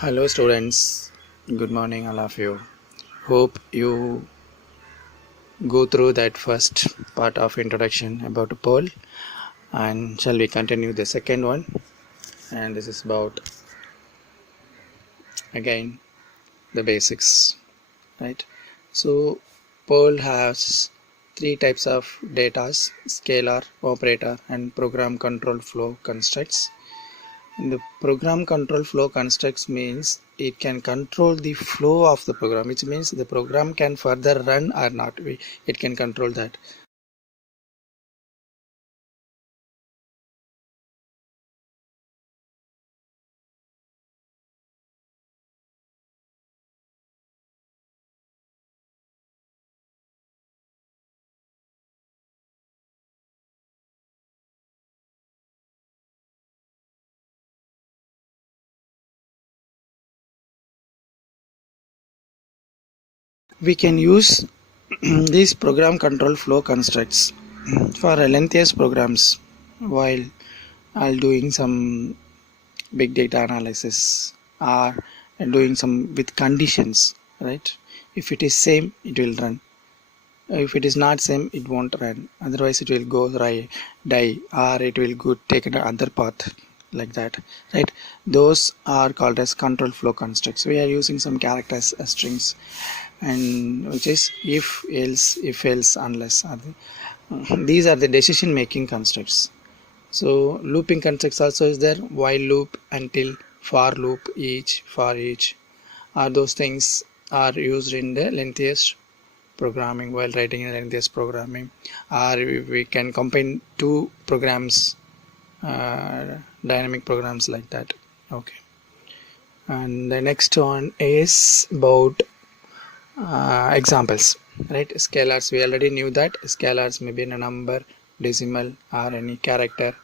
Hello students, good morning all of you. Hope you go through that first part of introduction about PERL, and shall we continue the second one, and this is about again the basics, right? So PERL has three types of datas: scalar, operator and program control flow constructs. The program control flow constructs means it can control the flow of the program, which means the program can further run or not. It can control that. We can use these program control flow constructs for lengthiest programs while doing some big data analysis or doing some with conditions, right? If it is same, it will run. If it is not same, it won't run. Otherwise, it will go die, or it will go take another path like that, right? Those are called as control flow constructs. We are using some characters as strings, and which is if else, unless. These are the decision making constructs. So looping constructs also is there. While loop, until, for loop, each, for each. Are those things are used in the lengthiest programming while writing in this programming, or we can combine two programs, dynamic programs like that. Okay, and the next one is about examples, right? Scalars, we already knew that scalars may be in a number, decimal, or any character,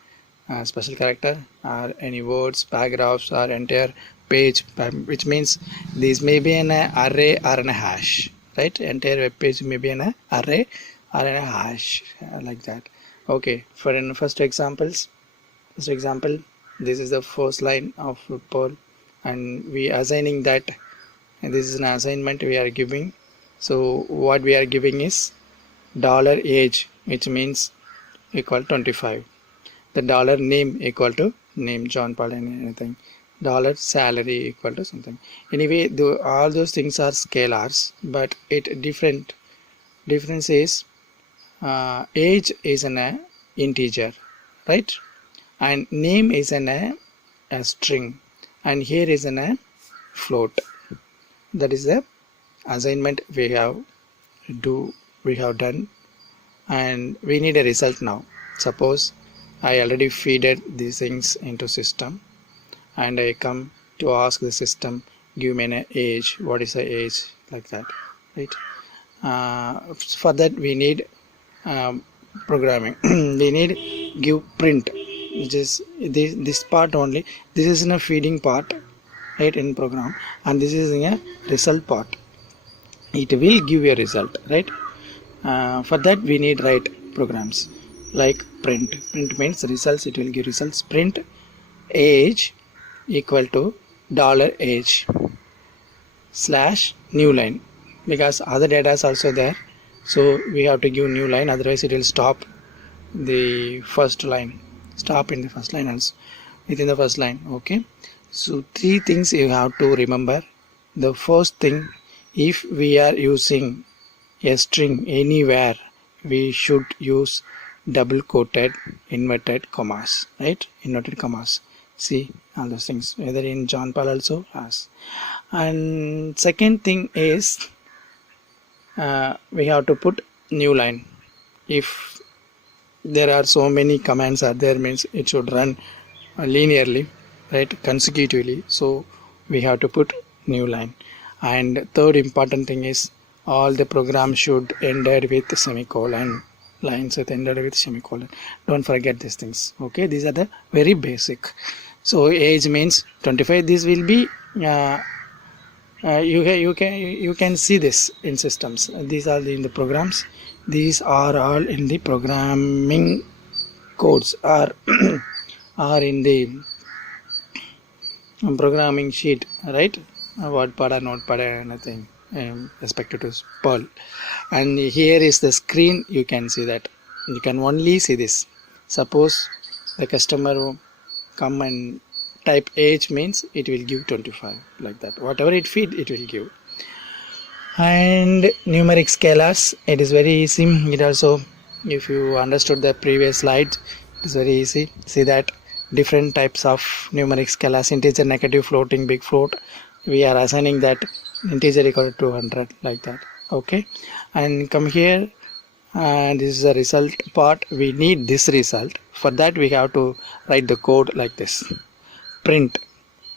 special character, or any words, paragraphs, or entire page, which means these may be an array or an hash, right? Entire web page may be an array or a hash, like that. Okay, for in first example, this is the first line of Perl, and we assigning that, and this is an assignment we are giving. So what we are giving is $age, which means equal 25. The dollar name equal to name John Paul and anything. Dollar salary equal to something. Anyway, all those things are scalars, but it difference is age is an integer, right? And name is a string, and here is a float. That is the assignment we have done, and we need a result now. Suppose I already feeded these things into system, and I come to ask the system, give me an age, what is the age, like that, right? For that we need programming. We need give print, which is this part only. This is in a feeding part, right, in program, and this is in a result part. It will give a result, right? For that we need write programs like print means results, it will give results. Print age equal to $age slash new line, because other data is also there, so we have to give new line, otherwise it will stop the first line, stop in the first line also, within the first line. Okay, so three things you have to remember. The first thing, if we are using a string anywhere, we should use double quoted inverted commas, right? Inverted commas. See all those things, whether in John Paul also has. And second thing is we have to put new line. If there are so many commands are there, means it should run linearly, right, consecutively, so we have to put new line. And third important thing is all the programs should ended with semicolon, lines with ended with semicolon. Don't forget these things. Okay, these are the very basic. So age means 25. This will be you can see this in systems. These are in the programs. These are all in the programming codes, are are in the programming sheet, right? WordPad or Notepad or anything respected to PERL. And here is the screen. You can see that. You can only see this. Suppose the customer come and type age, means it will give 25, like that. Whatever it feed, it will give. And numeric scalars, it is very easy. It also, if you understood the previous slide, it is very easy. See that different types of numeric scalars: integer, negative, floating, big float. We are assigning that integer equal to 200, like that. Okay, and come here, and this is the result part. We need this result. For that we have to write the code like this: print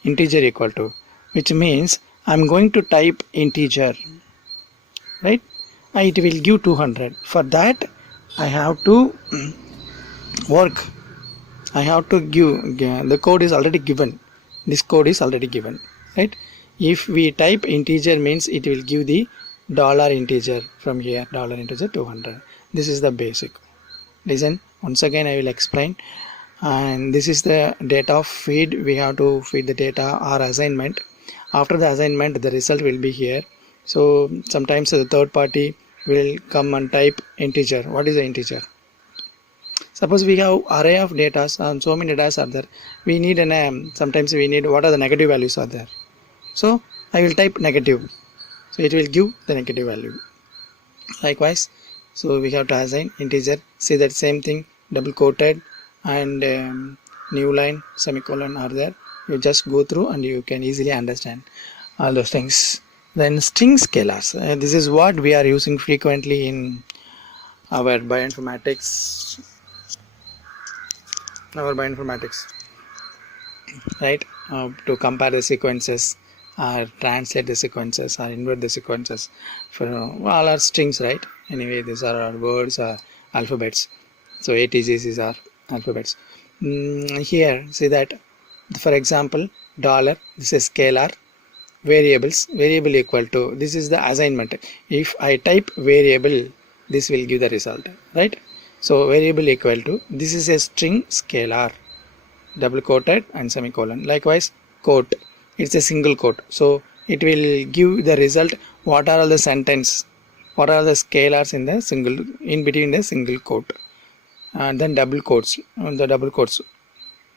integer equal to, which means I'm going to type integer, right? It will give 200. For that I have to work. I have to give, the code is already given. This code is already given, right? If we type integer, means it will give the dollar integer. From here, dollar integer 200. This is the basic. Listen once again, I will explain. And this is the data feed. We have to feed the data or assignment. After the assignment, the result will be here. So sometimes the third party will come and type integer. What is the integer? Suppose we have array of data and so many data are there. We need an sometimes we need what are the negative values are there. So I will type negative. So it will give the negative value. Likewise, so we have to assign integer. See that same thing, double quoted and new line, semicolon are there. You just go through and you can easily understand all those things. Then string scalars. This is what we are using frequently in our bioinformatics. Right? To compare the sequences, or translate the sequences, or invert the sequences. For all our strings, right? Anyway, these are our words or alphabets. So ATGs are alphabets. Here, see that, for example, dollar, this is scalar. Variables, variable equal to, this is the assignment. If I type variable, this will give the result, right? So variable equal to, this is a string scalar, double quoted and semicolon. Likewise, quote, it's a single quote, so it will give the result. What are all the sentence, what are the scalars in the single, in between the single quote. And then double quotes, the double quotes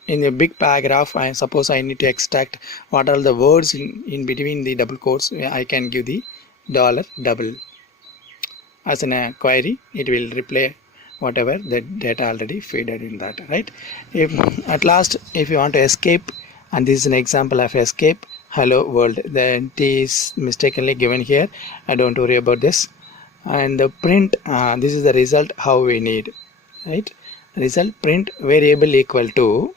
in a big paragraph. I suppose I need to extract what are the words in between the double quotes. I can give the dollar double as a query. It will replay whatever the data already fed in that, right? If at last, if you want to escape, and this is an example of escape, hello world, then it is mistakenly given here. I don't worry about this. And the print, this is the result how we need, right? Result print variable equal to,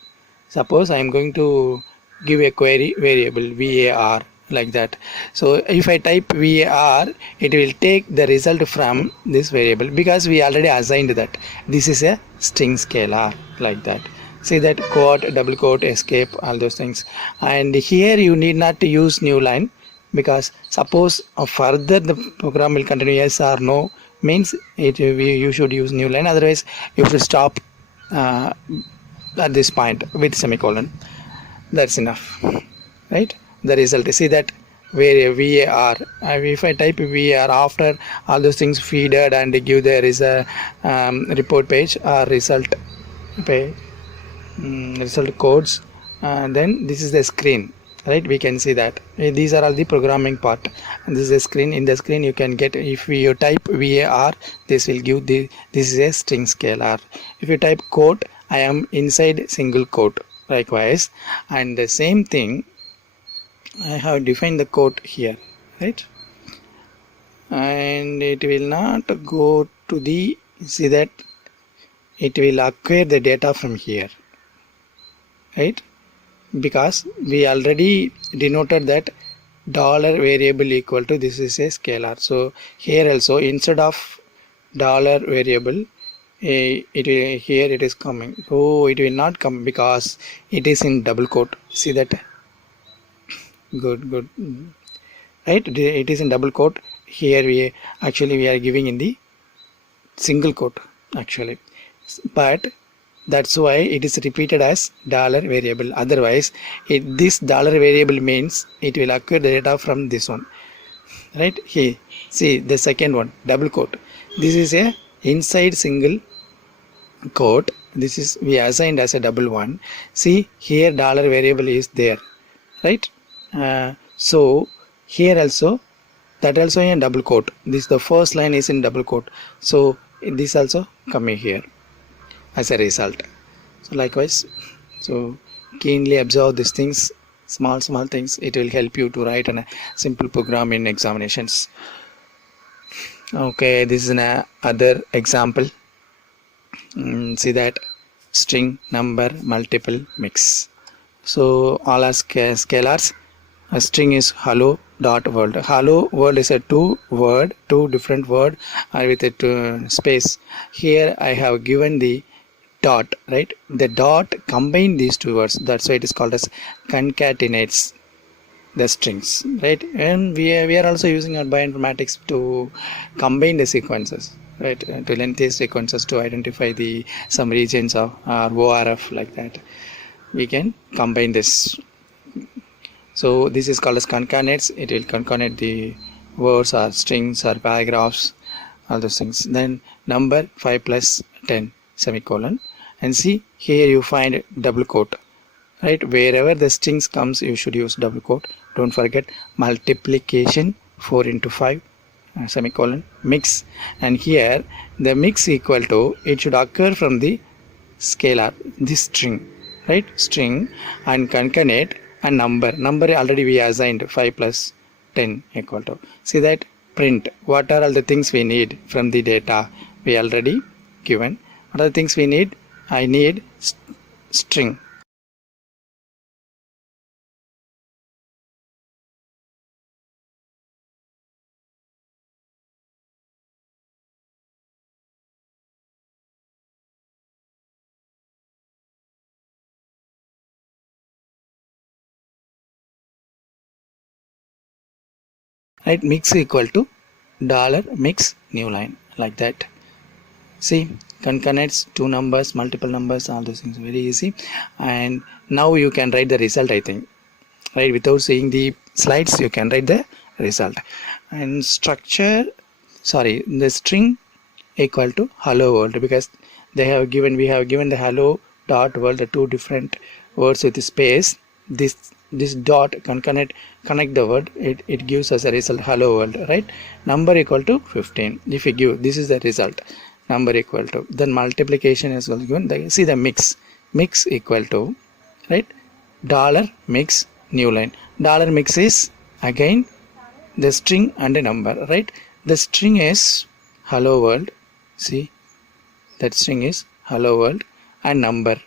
suppose I am going to give a query variable var, like that. So if I type var, it will take the result from this variable, because we already assigned that this is a string scalar, like that. See that quote, double quote, escape, all those things. And here you need not to use new line, because suppose further the program will continue yes or no, means you should use new line. Otherwise you should stop at this point with semicolon. That's enough, right? The result, see that where var, if I type var after all those things feeded and give there is a report page or result page, result codes, then this is the screen, right? We can see that these are all the programming part, and this is the screen. In the screen you can get, if you type var, this will give the, this is a string scalar. If you type quote, I am inside single quote, likewise. And the same thing, I have defined the quote here, right? And it will not go to the, see that it will acquire the data from here, right? Because we already denoted that dollar variable equal to, this is a scalar. So here also, instead of dollar variable, it will, here it is coming. So it will not come because it is in double quote. See that? Good, right? It is in double quote. Here we actually we are giving in the single quote actually, but That's why it is repeated as dollar variable. Otherwise, this dollar variable means it will acquire the data from this one. Right here, see the second one, double quote. This is a inside single quote. This is we assigned as a double one. See here dollar variable is there, right? So here also, that also in double quote. This the first line is in double quote. So this also coming here as a result. So likewise, so keenly observe these things, small things. It will help you to write a simple program in examinations. Okay, this is an other example. See that string, number, multiple, mix. So all are scalars. A string is hello dot world. Hello world is a two different word with a space. Here I have given the dot, right? The dot combine these two words. That's why it is called as concatenates the strings, right? And we are also using our bioinformatics to combine the sequences, right? To length these sequences to identify the some regions of ORF, like that. We can combine this. So this is called as concatenates. It will concatenate the words or strings or paragraphs, all those things. Then number 5 plus 10 semicolon, and see here you find double quote, right? Wherever the strings comes you should use double quote. Don't forget multiplication 4 into 5 semicolon mix, and here the mix equal to, it should occur from the scalar, this string, right? String and concatenate and number already we assigned 5 plus 10 equal to, see that print what are all the things we need from the data we already given. What are the things we need? I need string, right? Mix equal to dollar mix new line, like that. See, concatenates two numbers, multiple numbers, all those things, very easy. And now you can write the result, I think, right? Without seeing the slides you can write the result. And structure, sorry, the string equal to hello world, because they have given, we have given the hello dot world, the two different words with space. This dot connect the word, it gives us a result hello world, right? Number equal to 15. If you give, this is the result, number equal to, then multiplication is also given. See the mix equal to, right? Dollar mix new line. Dollar mix is again the string and a number, right? The string is hello world. See, that string is hello world, and number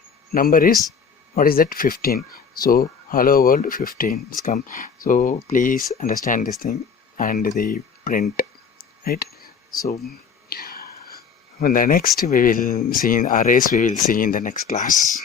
is, what is that, 15. So hello world 15 is come. So please understand this thing and the print, right? So in the next we will see in arrays, we will see in the next class.